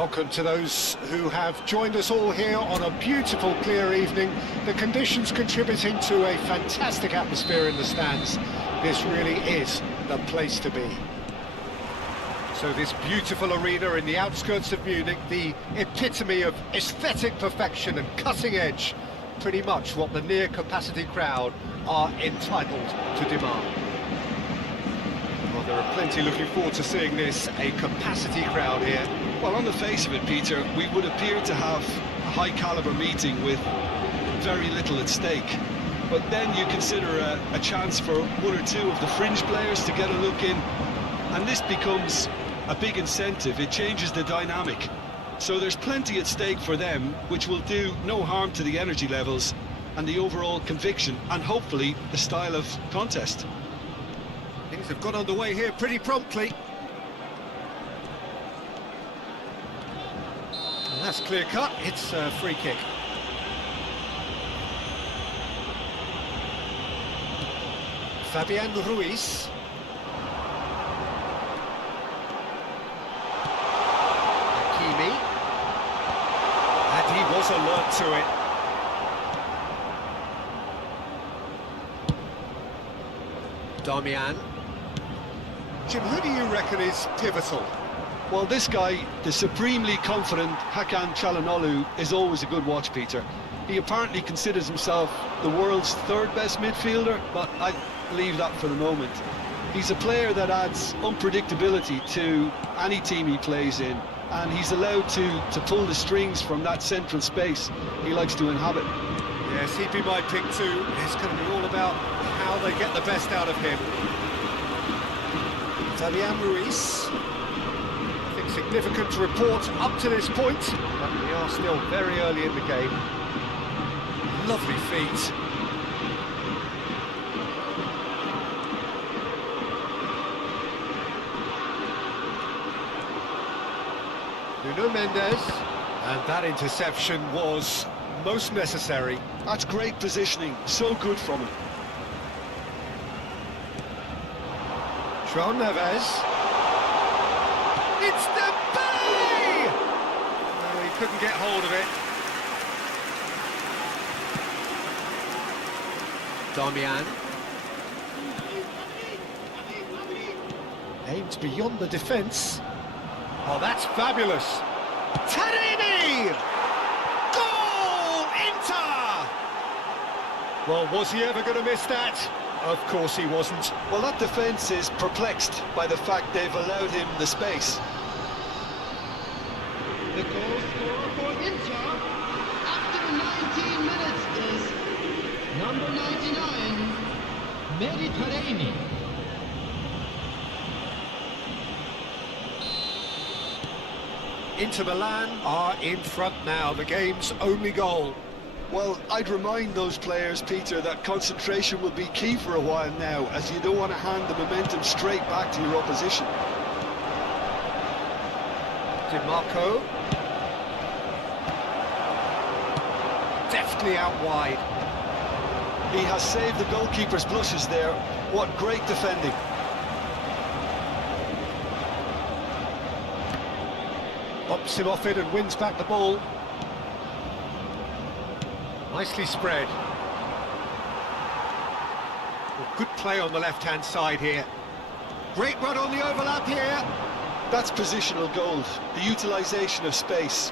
Welcome to those who have joined us all here on a beautiful, clear evening. The conditions contributing to a fantastic atmosphere in the stands. This really is the place to be. So this beautiful arena in the outskirts of Munich, the epitome of aesthetic perfection and cutting edge, pretty much what the near-capacity crowd are entitled to demand. Well, there are plenty looking forward to seeing this, a capacity crowd here. Well, on the face of it, Peter, we would appear to have a high-caliber meeting with very little at stake. But then you consider a chance for one or two of the fringe players to get a look in, and this becomes a big incentive. It changes the dynamic. So there's plenty at stake for them, which will do no harm to the energy levels, and the overall conviction, and hopefully the style of contest. Things have got underway here pretty promptly. And that's clear cut, it's a free kick. Fabian Ruiz. Hakimi. And he was alert to it. Damian. Jim, who do you reckon is pivotal? Well, this guy, the supremely confident Hakan Çalhanoğlu, is always a good watch, Peter. He apparently considers himself the world's third best midfielder, but I leave that for the moment. He's a player that adds unpredictability to any team he plays in, and he's allowed to pull the strings from that central space he likes to inhabit. Yes, he'd be my pick too. It's going to be all about how they get the best out of him. Fabian Ruiz. Nothing significant to report up to this point, but we are still very early in the game. Lovely feet. Nuno Mendes, and that interception was most necessary. That's great positioning, so good from him. João Neves. It's Dembele! Oh, he couldn't get hold of it. Damian. Aimed beyond the defence. Oh, that's fabulous. Taremi! Goal! Inter! Well, was he ever going to miss that? Of course he wasn't. Well, that defence is perplexed by the fact they've allowed him the space. The goal scorer for Inter after 19 minutes is number 99, Taremi. Inter Milan are in front now, the game's only goal. Well, I'd remind those players, Peter, that concentration will be key for a while now, as you don't want to hand the momentum straight back to your opposition. Di Marco. Deftly out wide. He has saved the goalkeeper's blushes there. What great defending. Bops him off it and wins back the ball. Nicely spread. Well, good play on the left-hand side here. Great run on the overlap here. That's positional gold, the utilisation of space.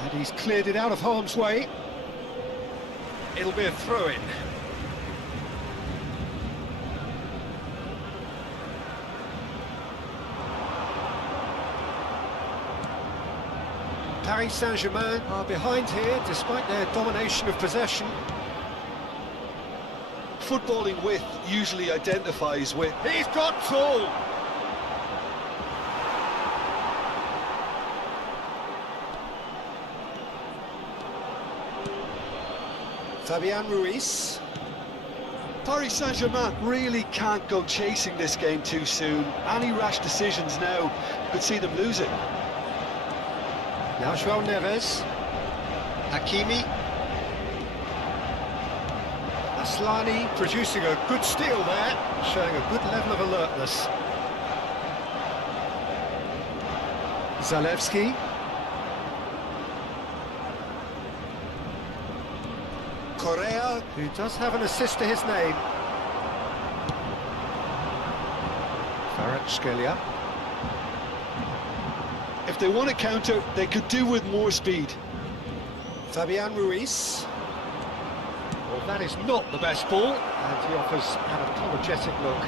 And he's cleared it out of harm's way. It'll be a throw-in. Paris Saint-Germain are behind here, despite their domination of possession. Footballing width usually identifies with... He's got tall! Fabian Ruiz. Paris Saint-Germain really can't go chasing this game too soon. Any rash decisions now could see them lose it. Now João Neves. Hakimi. Aslani producing a good steal there, showing a good level of alertness. Zalewski. Correa, who does have an assist to his name. Kvaratskhelia. If they want to counter, they could do with more speed. Fabian Ruiz. Well, that is not the best ball, and he offers an apologetic look.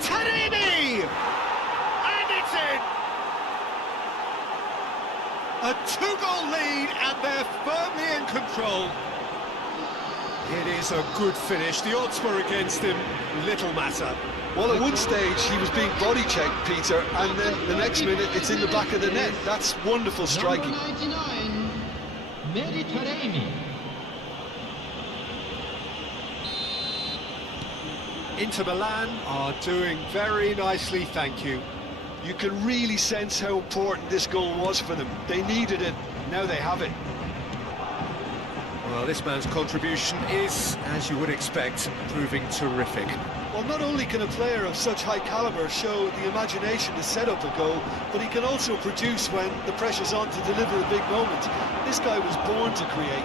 Taremi! And it's in! A two-goal lead, and they're firmly in control. It is a good finish. The odds were against him. Little matter. Well, at one stage, he was being body-checked, Peter, and then the next minute, it's in the back of the net. That's wonderful striking. Number 99, Taremi. Inter Milan are doing very nicely, thank you. You can really sense how important this goal was for them. They needed it, now they have it. Well, this man's contribution is, as you would expect, proving terrific. Well, not only can a player of such high calibre show the imagination to set up a goal, but he can also produce when the pressure's on to deliver a big moment. This guy was born to create.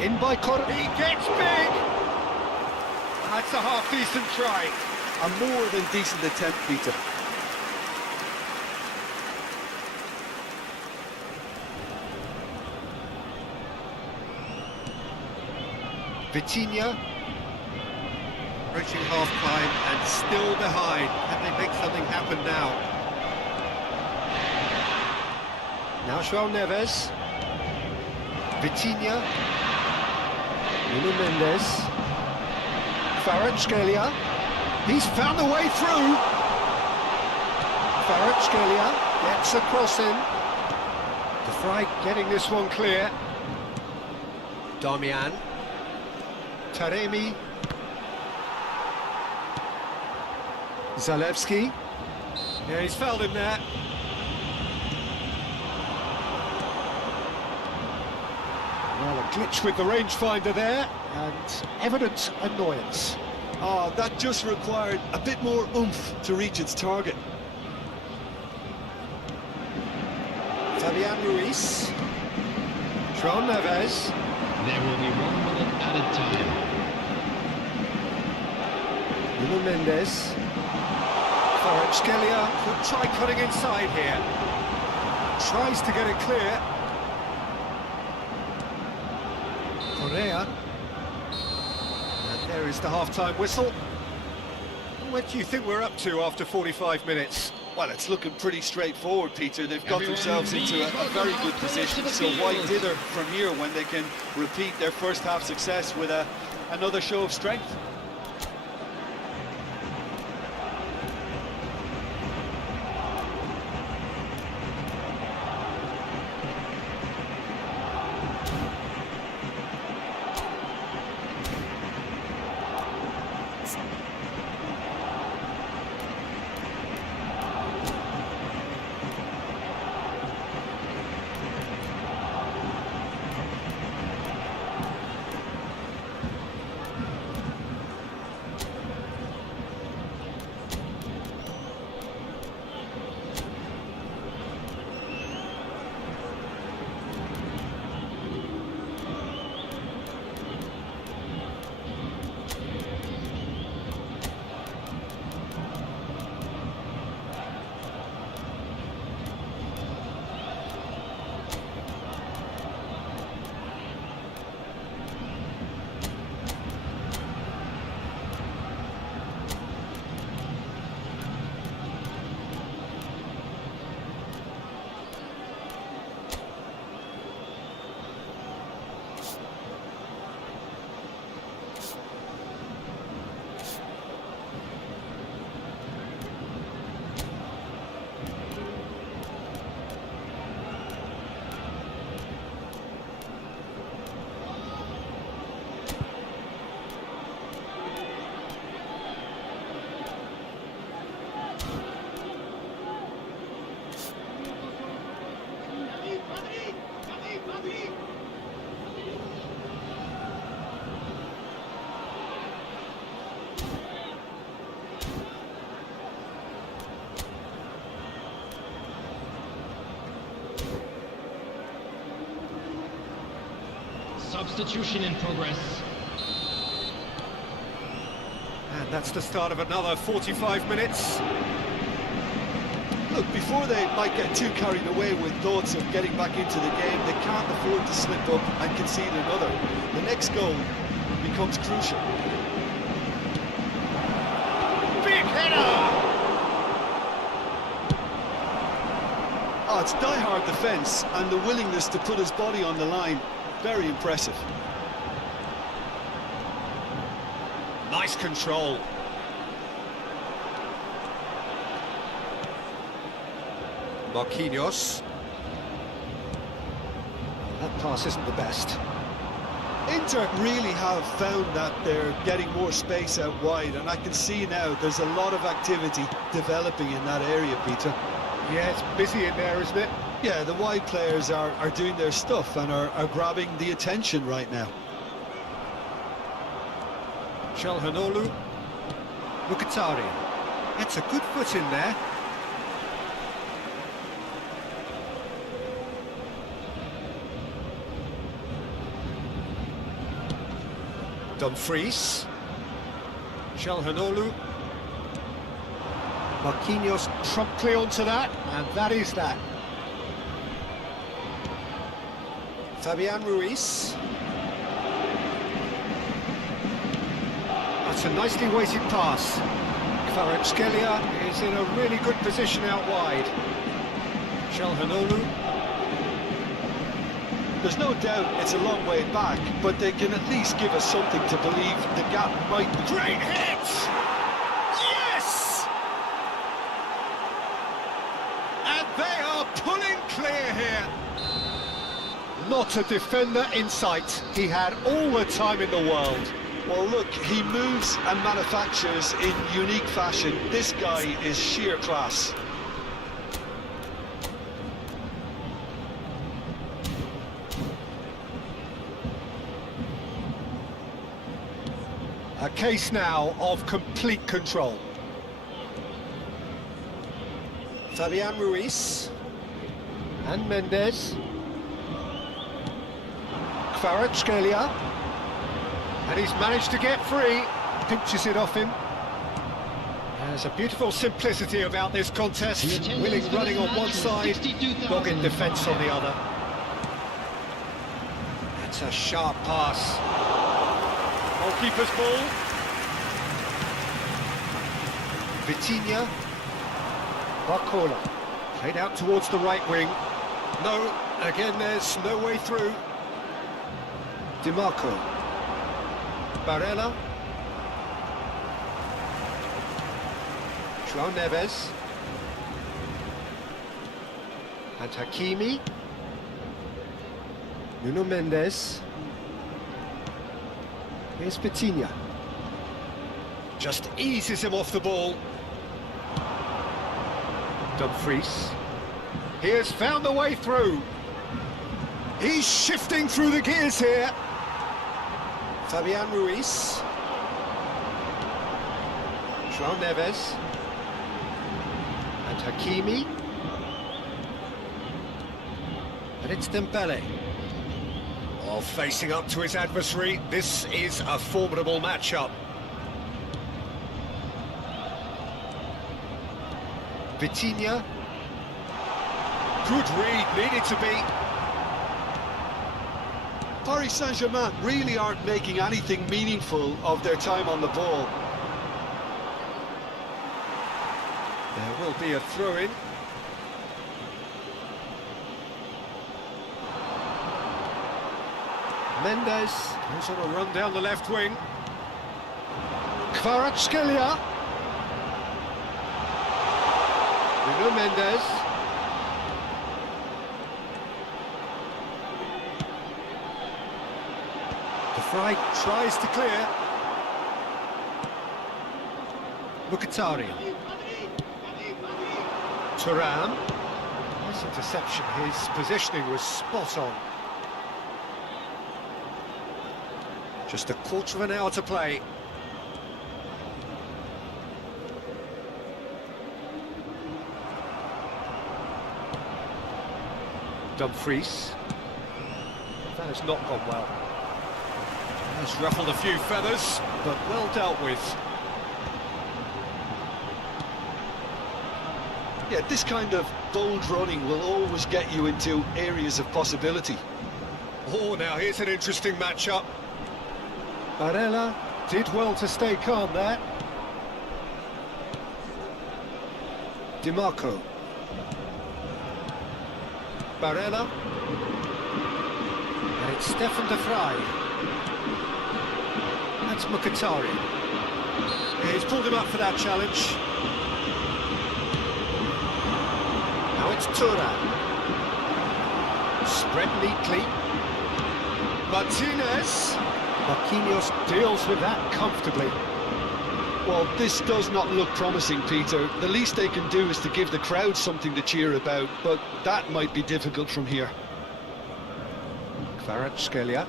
In by he gets big! That's a half-decent try. A more than decent attempt, Peter. Vitinha, approaching half-time and still behind. Can they make something happen now? Now João Neves. Vitinha. Nuno Mendes. Kvaratskhelia. He's found the way through. Kvaratskhelia gets across him. De Vrij getting this one clear. Darmian. Taremi. Zalewski. Yeah, he's fouled him there. Well, a glitch with the rangefinder there, and evident annoyance. Oh, that just required a bit more oomph to reach its target. Fabian Ruiz. João Neves. There will be 1 minute added time. Nuno Mendes. Kvaratskhelia could try cutting inside here. Tries to get it clear. Correa. And there is the half-time whistle. What do you think we're up to after 45 minutes? Well, it's looking pretty straightforward, Peter. They've got themselves into a very good position, so why dither from here when they can repeat their first half success with another show of strength? Substitution in progress. And that's the start of another 45 minutes. Look, before they might get too carried away with thoughts of getting back into the game, they can't afford to slip up and concede another. The next goal becomes crucial. Big header! Oh, it's die-hard defence and the willingness to put his body on the line. Very impressive. Nice control. Marquinhos. That pass isn't the best. Inter really have found that they're getting more space out wide, and I can see now there's a lot of activity developing in that area, Peter. Yeah, it's busy in there, isn't it? Yeah, the wide players are doing their stuff and are grabbing the attention right now. Calhanoglu, Mkhitaryan. That's a good foot in there. Dumfries. Calhanoglu. Marquinhos promptly onto that, and that is that. Fabian Ruiz. That's a nicely weighted pass. Kvaratskhelia is in a really good position out wide. Calhanoglu. There's no doubt it's a long way back, but they can at least give us something to believe the gap might be... Great hit! Yes! And they are pulling clear here. Not a defender in sight. He had all the time in the world. Well, look, he moves and manufactures in unique fashion. This guy is sheer class. A case now of complete control. Fabian Ruiz and Mendes. Kvaratskhelia, and he's managed to get free, pinches it off him. There's a beautiful simplicity about this contest. Willing running on one side, dogged defence on the other. That's a sharp pass. Goalkeeper's ball. Vitinha. Barcola. Played out towards the right wing. No, again there's no way through. DiMarco. Barella. João Neves. And Hakimi. Nuno Mendes. Here's Vitinha. Just eases him off the ball. Dumfries. He has found the way through. He's shifting through the gears here. Fabian Ruiz. João Neves. And Hakimi. And it's Dembele. Oh, facing up to his adversary, this is a formidable matchup. Vitinha. Good read, needed to be. Paris Saint-Germain really aren't making anything meaningful of their time on the ball. There will be a throw-in. Mendes goes on a run down the left wing. Kvaratskhelia. Nuno Mendes. De Vrij tries to clear. Mkhitaryan. Thuram. Nice interception. His positioning was spot on. Just a quarter of an hour to play. Dumfries. That has not gone well. Has ruffled a few feathers, but well dealt with. Yeah, this kind of bold running will always get you into areas of possibility. Oh, now here's an interesting matchup. Barella did well to stay calm there. DiMarco. Barella. And it's Stefan De Vrij. That's Mkhitaryan. He's pulled him up for that challenge. Now it's Thuram. Spread neatly. Martinez. Marquinhos deals with that comfortably. Well, this does not look promising, Peter. The least they can do is to give the crowd something to cheer about, but that might be difficult from here. Kvaratskhelia.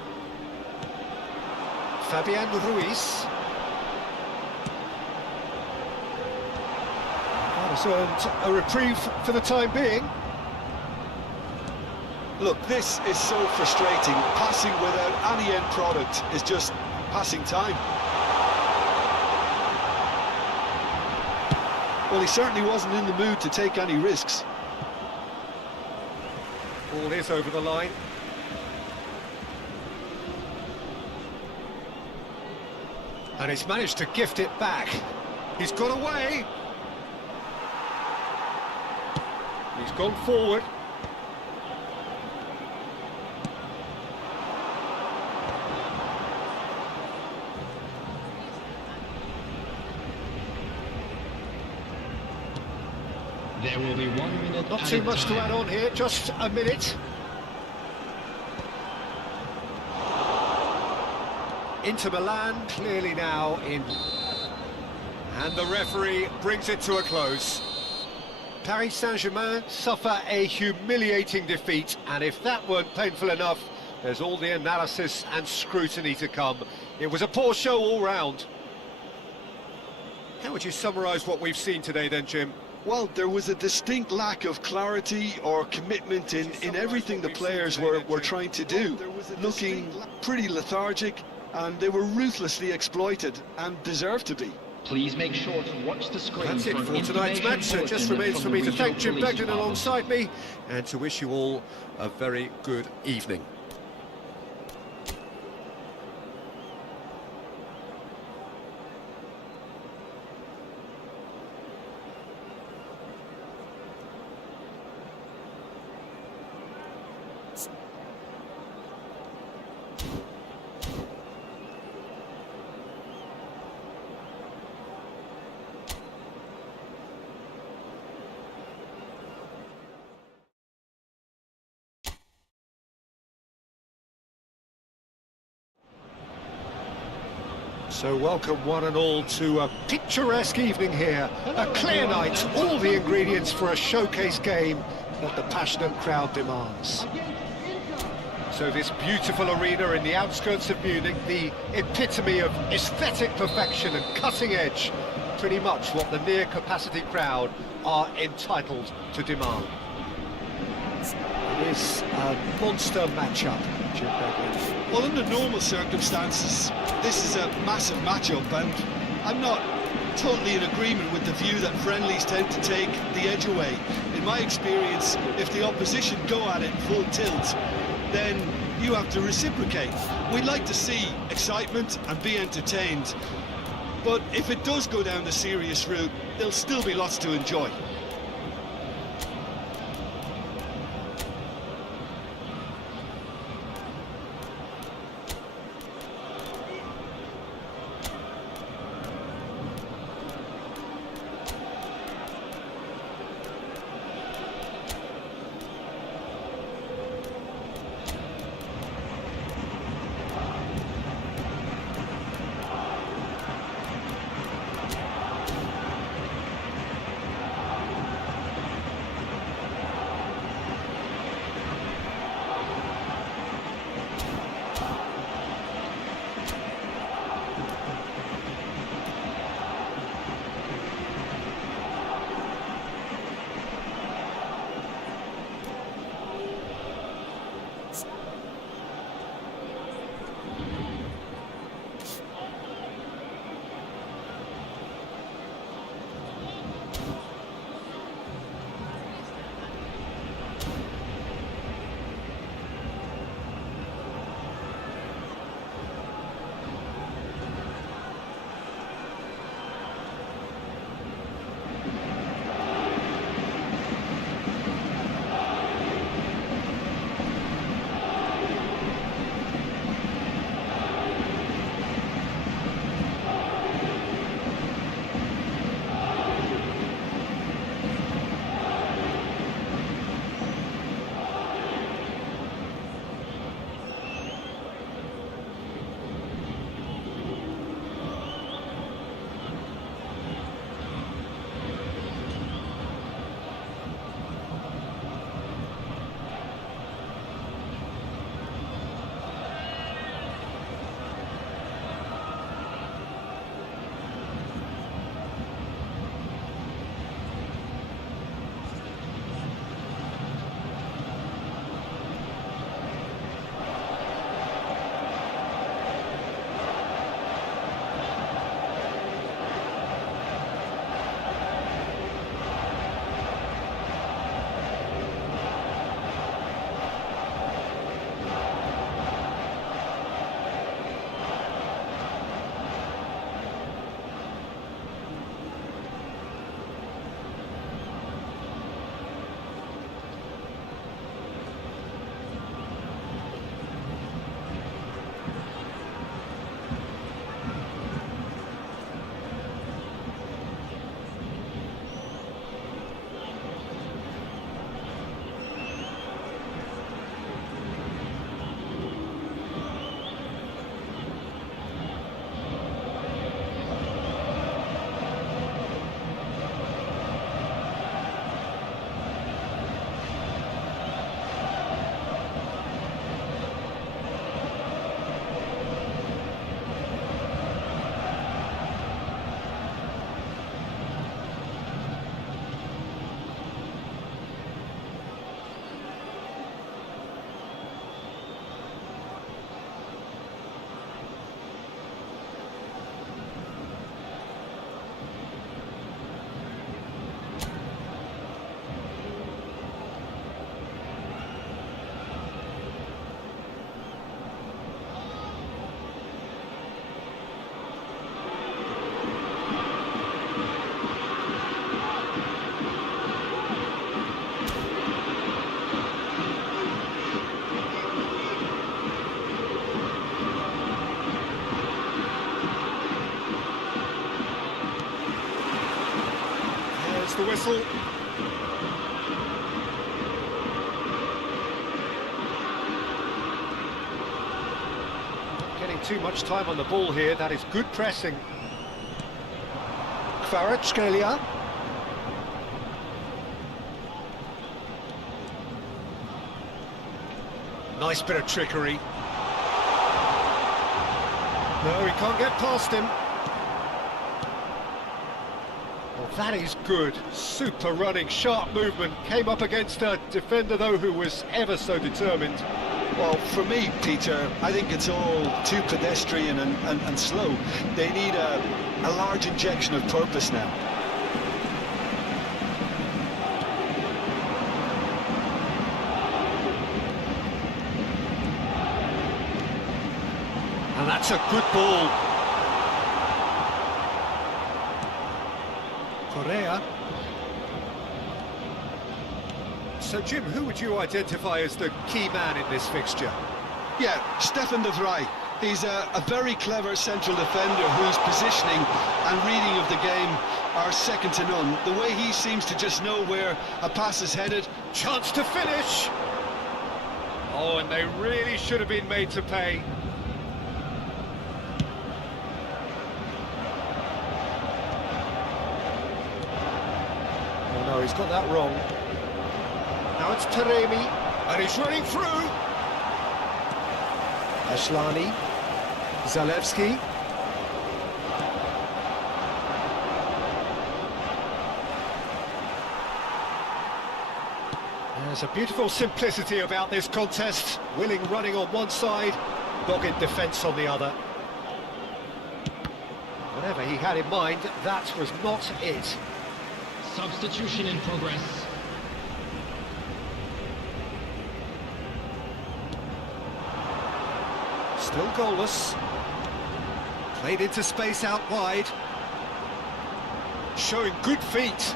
Fabian Ruiz. That has earned a reprieve for the time being. Look, this is so frustrating. Passing without any end product is just passing time. Well, he certainly wasn't in the mood to take any risks. Ball is over the line. And he's managed to gift it back. He's got away. He's gone forward. There will be 1 minute. Not too much to add on here, just a minute. Inter Milan clearly now in. And the referee brings it to a close. Paris Saint-Germain suffer a humiliating defeat, and if that weren't painful enough, there's all the analysis and scrutiny to come. It was a poor show all round. How would you summarise what we've seen today then, Jim? Well, there was a distinct lack of clarity or commitment in everything the players were trying to do. Looking pretty lethargic, and they were ruthlessly exploited, and deserved to be. Please make sure to watch the screen. That's it for tonight's match, so it just remains for me to thank Jim Begden alongside me, and to wish you all a very good evening. So welcome one and all to a picturesque evening here, a clear night, all the ingredients for a showcase game that the passionate crowd demands. So this beautiful arena in the outskirts of Munich, the epitome of aesthetic perfection and cutting edge, pretty much what the near-capacity crowd are entitled to demand. It is a monster matchup, Jim Begden. Well, under normal circumstances, this is a massive matchup, and I'm not totally in agreement with the view that friendlies tend to take the edge away. In my experience, if the opposition go at it full tilt, then you have to reciprocate. We'd like to see excitement and be entertained, but if it does go down the serious route, there'll still be lots to enjoy. the whistle. Not getting too much time on the ball here. That is good pressing. Kvaratskhelia. Nice bit of trickery. No, he can't get past him. Well, that is good. Super running, sharp movement. Came up against a defender, though, who was ever so determined. Well, for me, Peter, I think it's all too pedestrian and slow. They need a large injection of purpose now. And that's a good ball. Correa. So, Jim, who would you identify as the key man in this fixture? Yeah, Stefan de Vrij. He's a very clever central defender whose positioning and reading of the game are second to none. The way he seems to just know where a pass is headed. Chance to finish! Oh, and they really should have been made to pay. Oh no, he's got that wrong. Now it's Taremi, and he's running through. Ashlani, Zalewski. There's a beautiful simplicity about this contest. Willing running on one side, dogged defence on the other. Whatever he had in mind, that was not it. Substitution in progress. Still goalless. Played into space out wide. Showing good feet.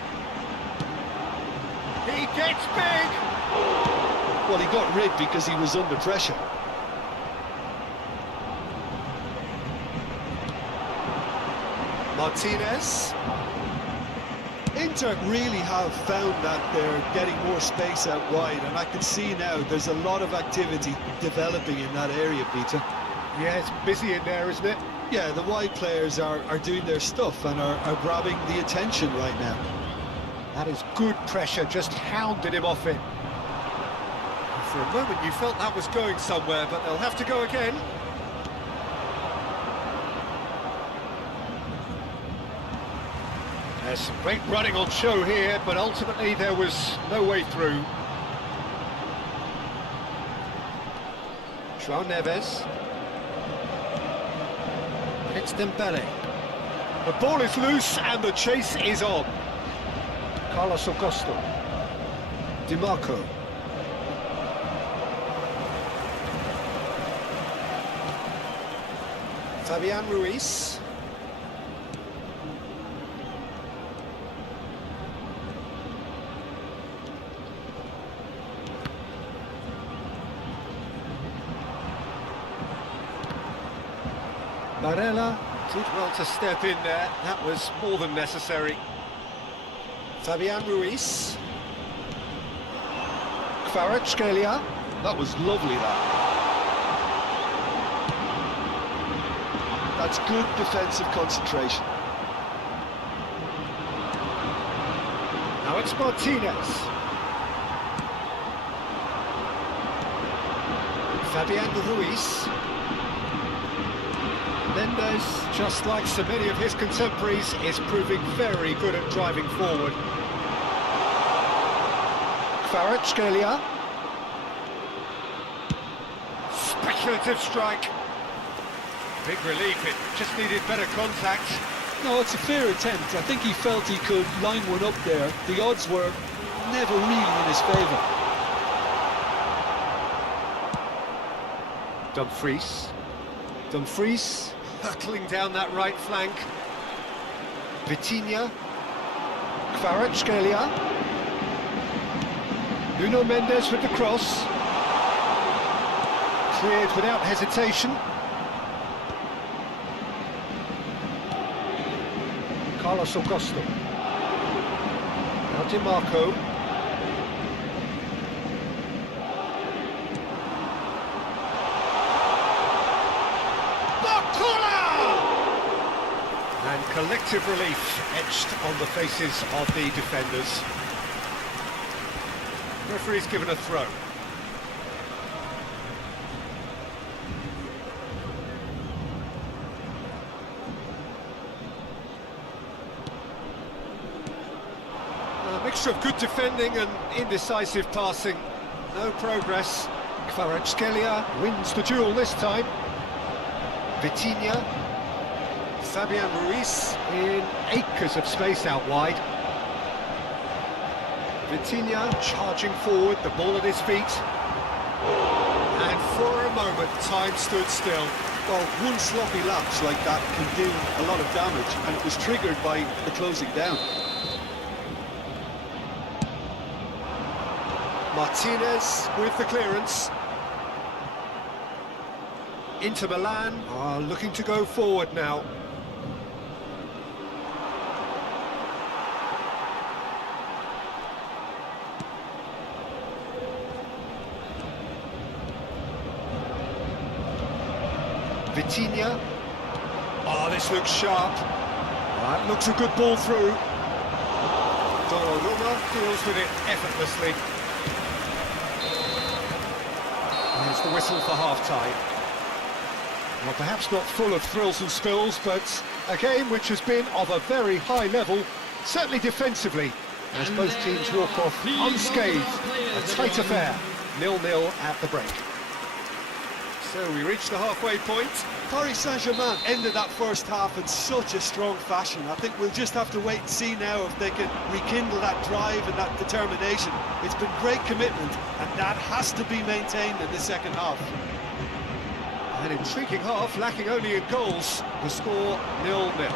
He gets big! Well, he got rid because he was under pressure. Martinez. Inter really have found that they're getting more space out wide, and I can see now there's a lot of activity developing in that area, Peter. Yeah, it's busy in there, isn't it? Yeah, the wide players are doing their stuff and are grabbing the attention right now. That is good pressure, just hounded him off it. For a moment you felt that was going somewhere, but they'll have to go again. There's some great running on show here, but ultimately there was no way through. João Neves. And it's Dembele. The ball is loose and the chase is on. Carlos Augusto. Di Marco. Fabian Ruiz. Barella did well to step in there. That was more than necessary. Fabian Ruiz. Kvaratskhelia. That was lovely, that. That's good defensive concentration. Now it's Martinez. Fabian Ruiz. Mendes, just like so many of his contemporaries, is proving very good at driving forward. Kvaratskhelia. Speculative strike. Big relief, it just needed better contact. No, it's a fair attempt. I think he felt he could line one up there. The odds were never really in his favour. Dumfries hurtling down that right flank. Vitinha. Kvaratskhelia. Nuno Mendes with the cross. Cleared without hesitation. Carlos Augusto. Now DiMarco. And collective relief etched on the faces of the defenders. Referee's given a throw. A mixture of good defending and indecisive passing. No progress. Kvaratskhelia wins the duel this time. Vitinha. Fabian Ruiz in acres of space out wide. Vitinha charging forward, the ball at his feet. And for a moment, time stood still. Well, one sloppy lapse like that can do a lot of damage, and it was triggered by the closing down. Martinez with the clearance. Inter Milan are looking to go forward now. Vitinha. Oh, this looks sharp. That looks a good ball through. Donnarumma deals with it effortlessly. There's the whistle for half-time. Well, perhaps not full of thrills and spills, but a game which has been of a very high level, certainly defensively, as both teams walk off unscathed. A tight affair, 0-0 at the break. So we reach the halfway point. Paris Saint-Germain ended that first half in such a strong fashion. I think we'll just have to wait and see now if they can rekindle that drive and that determination. It's been great commitment, and that has to be maintained in the second half. An intriguing half, lacking only in goals. The score 0-0.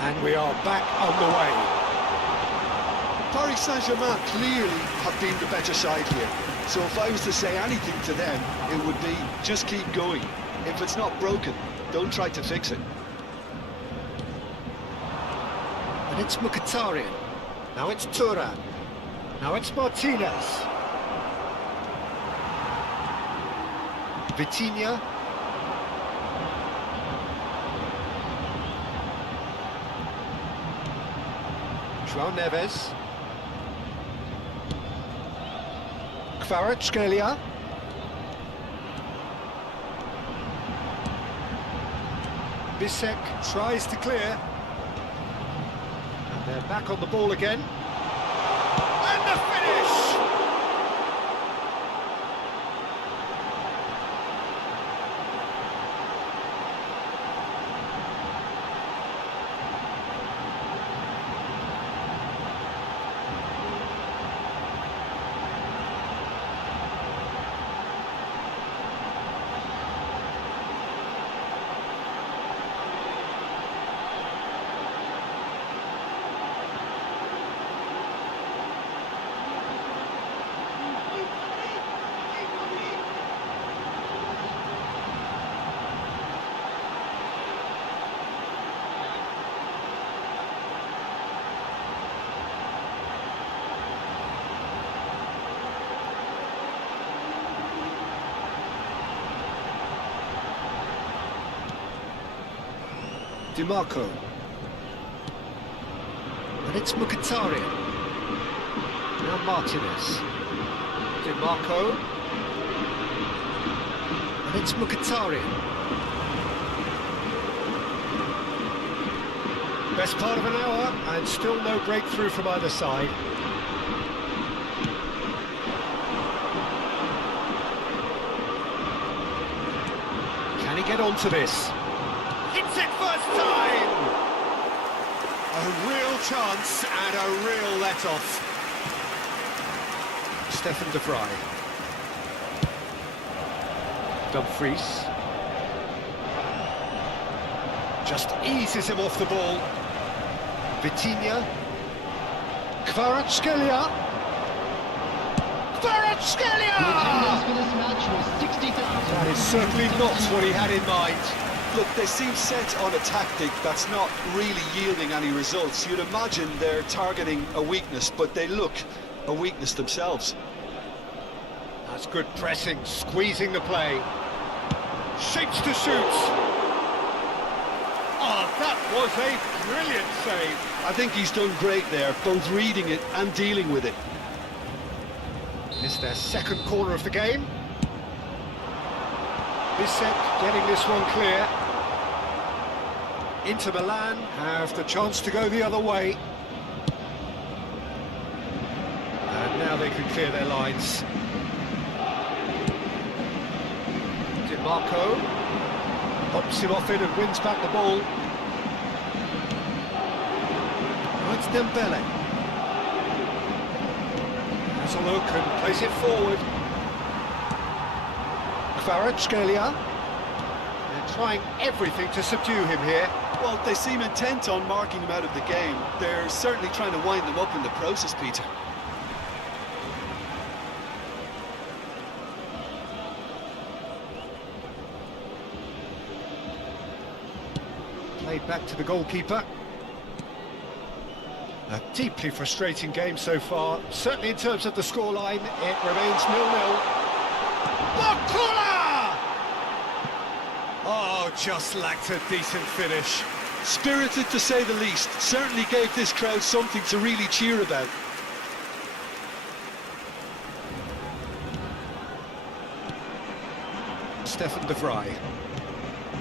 And we are back underway. Paris Saint-Germain clearly have been the better side here. So if I was to say anything to them, it would be just keep going. If it's not broken, don't try to fix it. And it's Mkhitaryan. Now it's Thuram. Now it's Martinez. Vitinha. João Neves. Kvaratskhelia. Bisek tries to clear. And they're back on the ball again. And the finish! DiMarco. And it's Mkhitaryan. Now Martinez. DiMarco. And it's Mkhitaryan. Best part of an hour, and still no breakthrough from either side. Can he get onto this? Hits it first time! A real chance and a real let-off. Stefan de Vrij. Dumfries. Just eases him off the ball. Vitinha. Kvaratskhelia. Kvaratskhelia! The attendance for this match was 60,000. That is certainly not what he had in mind. Look, they seem set on a tactic that's not really yielding any results. You'd imagine they're targeting a weakness, but they look a weakness themselves. That's good pressing, squeezing the play. Shapes to shoot. Oh, that was a brilliant save. I think he's done great there, both reading it and dealing with it. It's their second corner of the game. Bissek getting this one clear. Inter Milan have the chance to go the other way. And now they can clear their lines. Marco pops him off it and wins back the ball. Now it's Dembele. Has a look and plays it forward. Kvaratskhelia. They're trying everything to subdue him here. Well, they seem intent on marking him out of the game. They're certainly trying to wind them up in the process, Peter. Played back to the goalkeeper. A deeply frustrating game so far. Certainly in terms of the scoreline, it remains 0-0. Bakula! Oh, just lacked a decent finish. Spirited to say the least. Certainly gave this crowd something to really cheer about. Stefan de Vrij.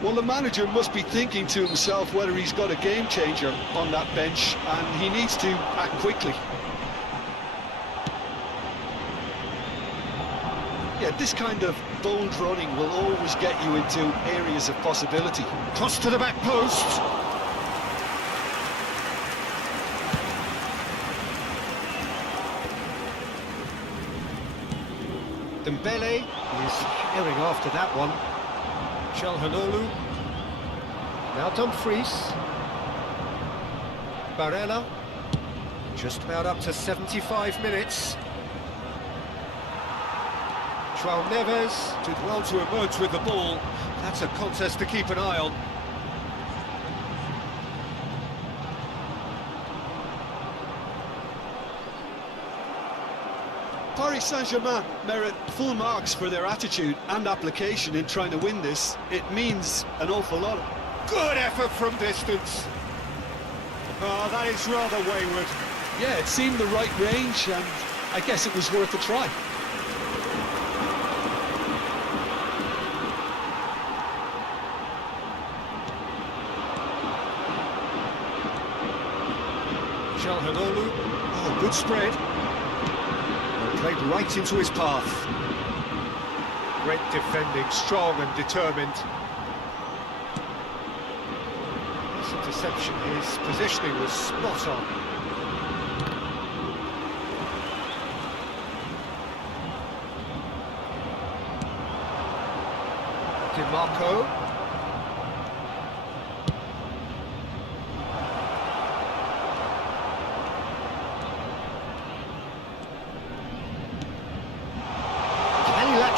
Well, the manager must be thinking to himself whether he's got a game changer on that bench, and he needs to act quickly. Yeah, this kind of bold running will always get you into areas of possibility. Cross to the back post. Dembele is herring after that one. Calhanoglu. Now Dumfries. Barella. Just about up to 75 minutes. João Neves did well to emerge with the ball. That's a contest to keep an eye on. Paris Saint-Germain merit full marks for their attitude and application in trying to win this. It means an awful lot. Good effort from distance. Oh, that is rather wayward. Yeah, it seemed the right range, and I guess it was worth a try. Calhanoglu. Oh, good spread. Played right into his path. Great defending, strong and determined. His interception, his positioning was spot on. Di Marco.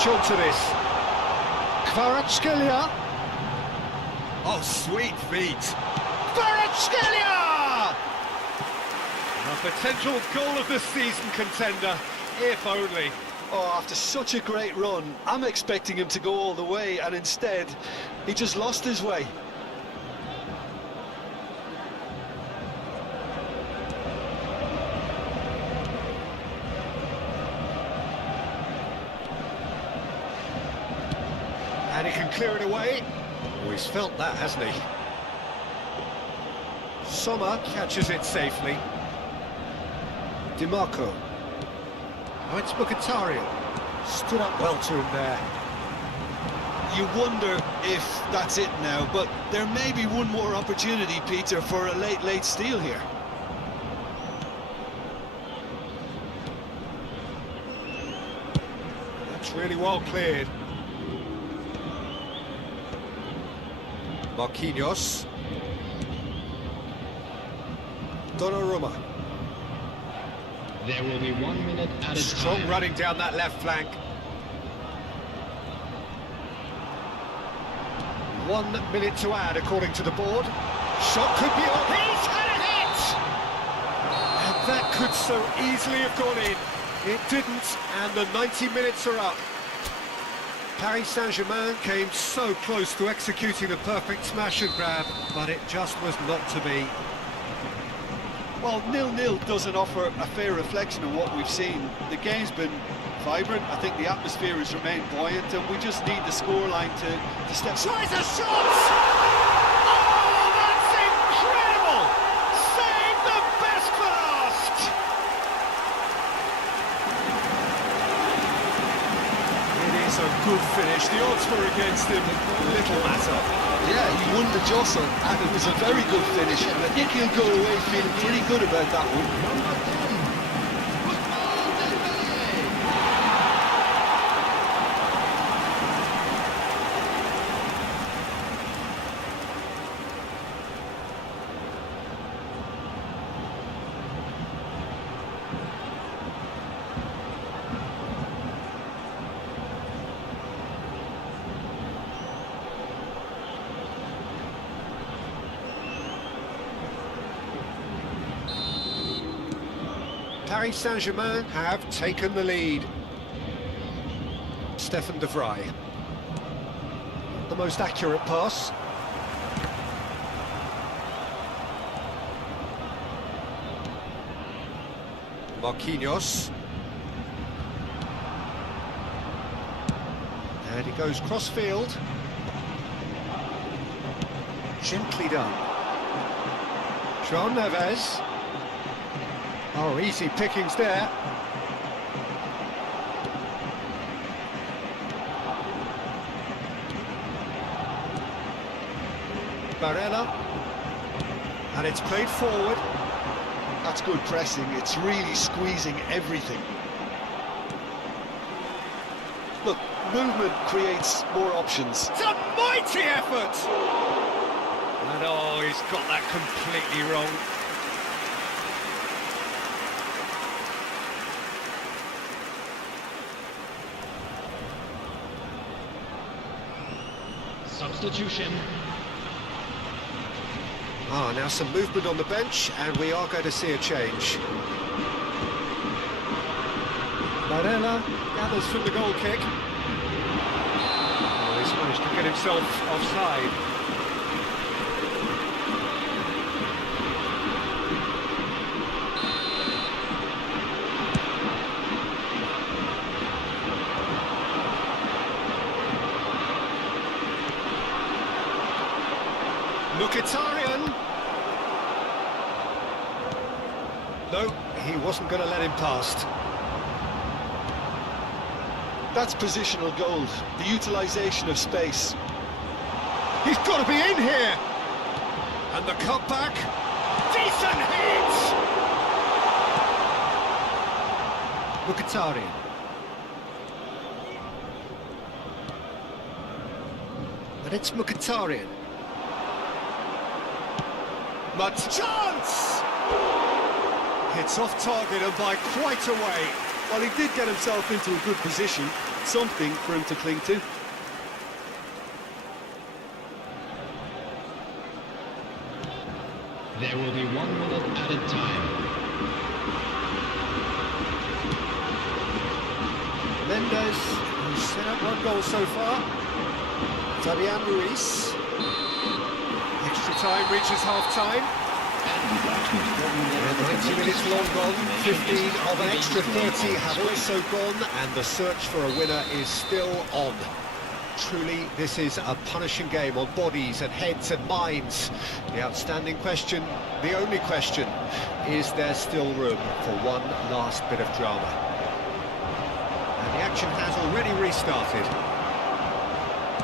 Onto this. Kvaratskhelia. Oh, sweet feet. Kvaratskhelia! A potential goal of the season contender, if only. Oh, after such a great run, I'm expecting him to go all the way, and instead, he just lost his way. And he can clear it away. Oh, he's felt that, hasn't he? Sommer catches it safely. Di Marco. Now it's Mkhitaryan. Stood up well to him there. You wonder if that's it now, but there may be one more opportunity, Peter, for a late steal here. That's really well cleared. Marquinhos. Donnarumma. There will be 1 minute added Strong time. running down that left flank. 1 minute to add, according to the board. Shot could be on. He's had a hit! And that could so easily have gone in. It didn't, and the 90 minutes are up. Paris Saint-Germain came so close to executing the perfect smash and grab, but it just was not to be. Well, 0-0 doesn't offer a fair reflection of what we've seen. The game's been vibrant. I think the atmosphere has remained buoyant, and we just need the scoreline to step... Tries a shot! Oh, that's incredible! Save the best for last! It is a good finish. The odds were against him. Little matter. Yeah, he won the jostle, and it was a very good finish, and I think he'll go away feeling pretty good about that one. Paris Saint-Germain have taken the lead. Stefan de Vrij. The most accurate pass. Marquinhos. And he goes cross-field. Gently done. João Neves. Oh, easy pickings there. Barella. And it's played forward. That's good pressing. It's really squeezing everything. Look, movement creates more options. It's a mighty effort! And oh, he's got that completely wrong. Substitution. Now some movement on the bench, and we are going to see a change. Barella gathers from the goal kick. Oh, he's managed to get himself offside. Mkhitaryan. No, he wasn't going to let him past. That's positional gold, the utilisation of space. He's got to be in here! And the cutback. Decent hit! Mkhitaryan. And it's Mkhitaryan. But chance! It's off target and by quite a way. Well, he did get himself into a good position, something for him to cling to. There will be 1 minute added time. Mendes, who's set up 1 goal so far. Fabian Ruiz. Extra time reaches half-time. And 90 minutes long gone, 15 of an extra 30 have also gone, and the search for a winner is still on. Truly, this is a punishing game on bodies and heads and minds. The outstanding question, the only question, is there still room for one last bit of drama? And the action has already restarted.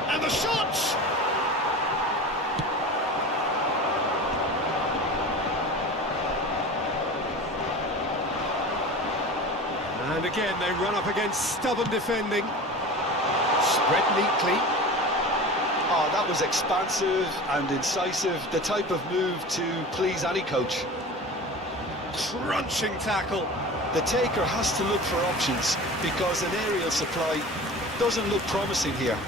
And the shot! And again, they run up against stubborn defending. Spread neatly. Oh, that was expansive and incisive, the type of move to please any coach. Crunching tackle. The taker has to look for options, because an aerial supply doesn't look promising here.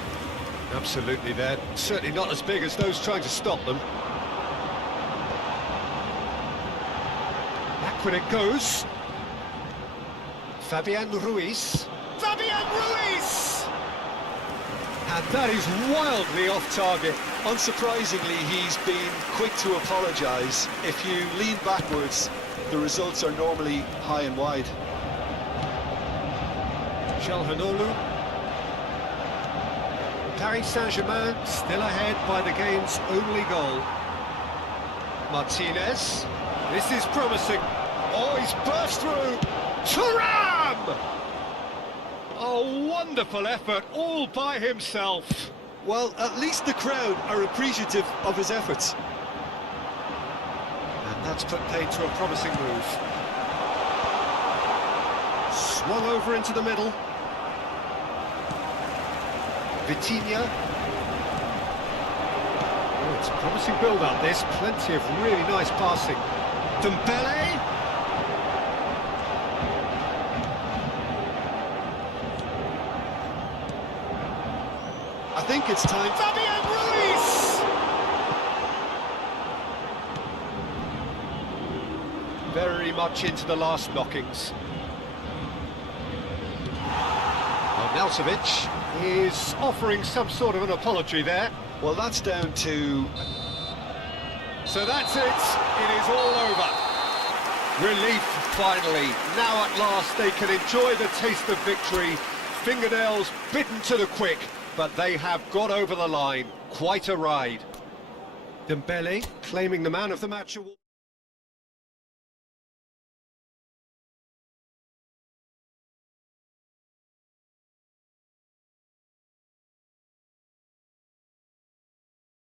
Absolutely, they're certainly not as big as those trying to stop them. Back when it goes. Fabian Ruiz. Fabian Ruiz! And that is wildly off target. Unsurprisingly, he's been quick to apologise. If you lean backwards, the results are normally high and wide. Çalhanoğlu. Paris Saint-Germain still ahead by the game's only goal. Martinez. This is promising. Oh, he's burst through. Thuram! A wonderful effort all by himself. Well, at least the crowd are appreciative of his efforts. And that's put paid to a promising move. Swung over into the middle. Vitinha. Oh, it's a promising build-up, this. Plenty of really nice passing. Dembele. I think it's time. Fabian Ruiz! Very much into the last knockings. Arnautovic is offering some sort of an apology there. Well, that's down to... So that's it. It is all over. Relief, finally. Now at last they can enjoy the taste of victory. Fingernails bitten to the quick, but they have got over the line. Quite a ride. Dembele claiming the man of the match award.